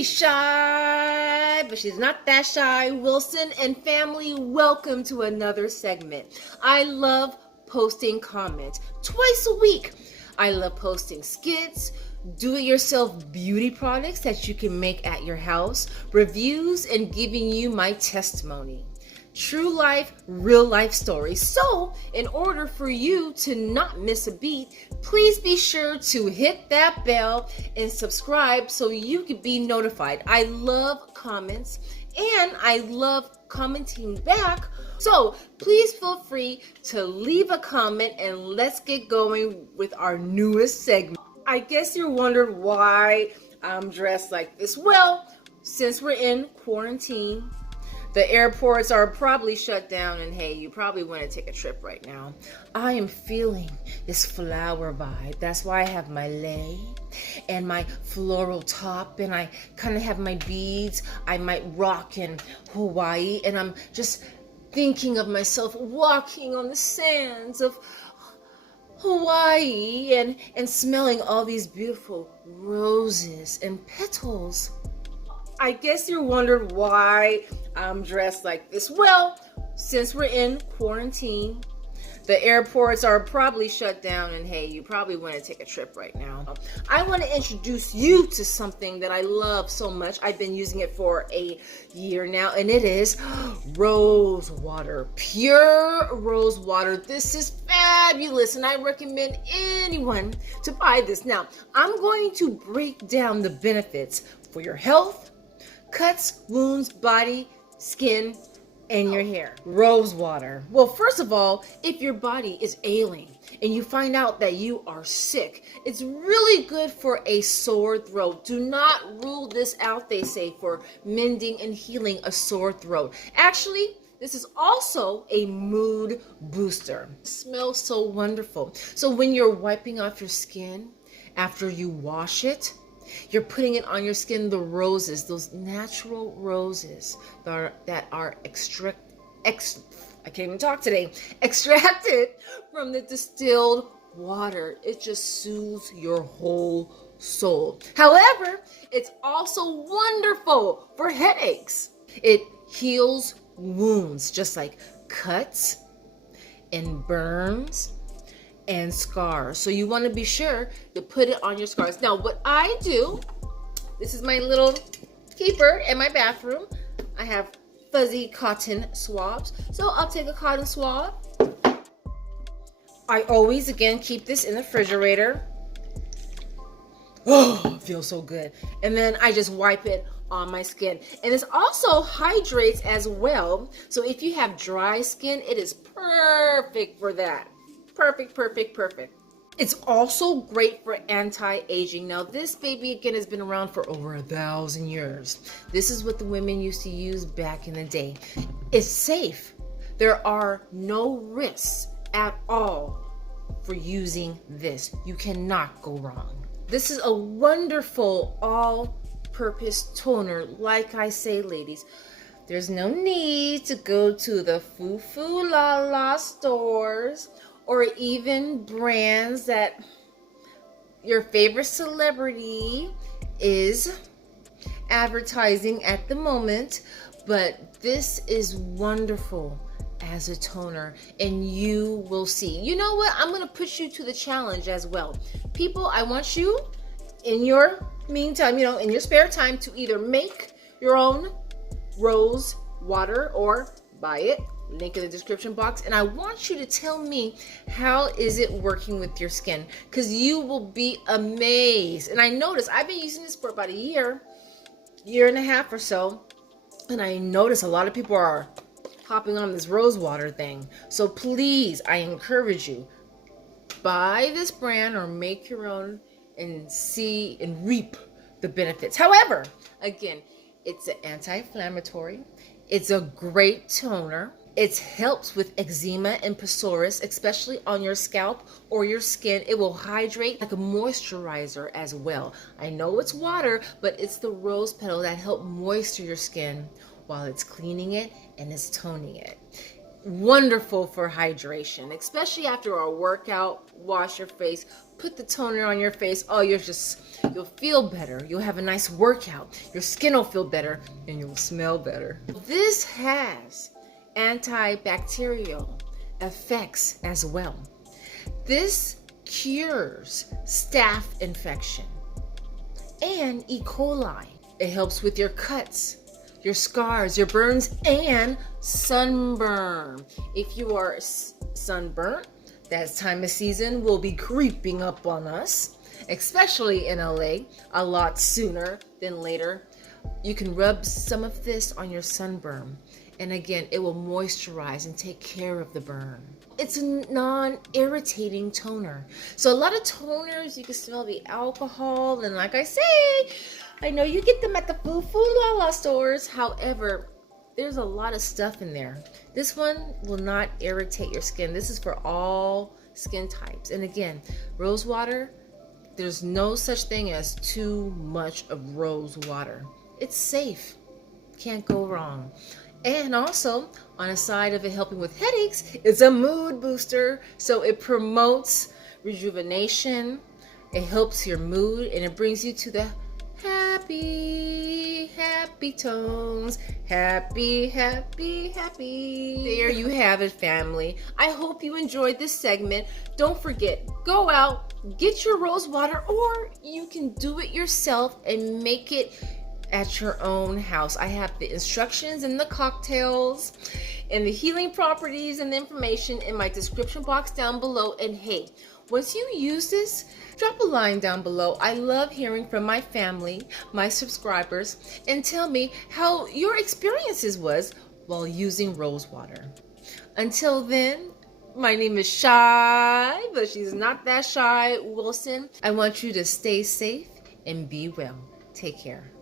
She's shy, but she's not that shy. Wilson and family, welcome to another segment. I love posting comments twice a week. I love posting skits, do-it-yourself beauty products that you can make at your house, reviews, and giving you my testimony. True life, real life stories. So, in order for you to not miss a beat, please be sure to hit that bell and subscribe so you can be notified. I love comments and I love commenting back. So, please feel free to leave a comment and let's get going with our newest segment. I guess you're wondering why I'm dressed like this. Well, since we're in quarantine, the airports are probably shut down, and hey, you probably want to take a trip right now. I am feeling this flower vibe. That's why I have my lei and my floral top, and I kind of have my beads. I might rock in Hawaii, and I'm just thinking of myself walking on the sands of Hawaii and smelling all these beautiful roses and petals. I guess you're wondering why I'm dressed like this. Well, since we're in quarantine, the airports are probably shut down, and hey, you probably want to take a trip right now. I want to introduce you to something that I love so much. I've been using it for a year now, and it is rose water, pure rose water. This is fabulous, and I recommend anyone to buy this. Now, I'm going to break down the benefits for your health, cuts, wounds, body, skin, and your hair. Rose water. Well, first of all, if your body is ailing and you find out that you are sick, it's really good for a sore throat. Do not rule this out, they say, for mending and healing a sore throat. Actually, this is also a mood booster. It smells so wonderful. So when you're wiping off your skin after you wash it, you're putting it on your skin, the roses, those natural roses that are extracted from the distilled water. It just soothes your whole soul. However, it's also wonderful for headaches. It heals wounds, just like cuts and burns and scars. So you want to be sure to put it on your scars. Now, what I do, this is my little keeper in my bathroom. I have fuzzy cotton swabs. So I'll take a cotton swab. I always, again, keep this in the refrigerator. Oh, it feels so good. And then I just wipe it on my skin. And this also hydrates as well. So if you have dry skin, it is perfect for that. Perfect, perfect, perfect. It's also great for anti-aging. Now, this baby, again, has been around for over 1,000 years. This is what the women used to use back in the day. It's safe. There are no risks at all for using this. You cannot go wrong. This is a wonderful all-purpose toner. Like I say, ladies, there's no need to go to the foo-foo-la-la stores or even brands that your favorite celebrity is advertising at the moment. But this is wonderful as a toner, and you will see. You know what? I'm going to put you to the challenge as well. People, I want you, in your meantime, in your spare time, to either make your own rose water or buy it. Link in the description box. And I want you to tell me, how is it working with your skin? Because you will be amazed. And I noticed, I've been using this for about a year and a half or so. And I notice a lot of people are hopping on this rose water thing. So please, I encourage you, buy this brand or make your own and see and reap the benefits. However, again, it's an anti-inflammatory. It's a great toner. It helps with eczema and psoriasis, especially on your scalp or your skin. It will hydrate like a moisturizer as well. I know it's water, but it's the rose petal that help moisture your skin while it's cleaning it and it's toning it. Wonderful for hydration, especially after a workout. Wash your face, put the toner on your face. Oh, you'll feel better. You'll have a nice workout. Your skin will feel better and you'll smell better. This has antibacterial effects as well. This cures staph infection and E. coli. It helps with your cuts, your scars, your burns, and sunburn. If you are sunburnt, that time of season will be creeping up on us, especially in LA, a lot sooner than later. You can rub some of this on your sunburn, and again, it will moisturize and take care of the burn. It's a non-irritating toner. So a lot of toners, you can smell the alcohol, and like I say, I know you get them at the Foo-Foo-La-La stores. However, there's a lot of stuff in there. This one will not irritate your skin. This is for all skin types. And again, rose water, there's no such thing as too much of rose water. It's safe. Can't go wrong. And also, on the side of it helping with headaches, it's a mood booster. So it promotes rejuvenation, it helps your mood, and it brings you to the happy tones. Happy. There you have it, family. I hope you enjoyed this segment. Don't forget, go out, get your rose water, or you can do it yourself and make it at your own house. I have the instructions and the cocktails and the healing properties and the information in my description box down below. And hey, once you use this, drop a line down below. I love hearing from my family, my subscribers, and tell me how your experiences was while using rose water. Until then, my name is Shy, but she's not that shy, Wilson. I want you to stay safe and be well. Take care.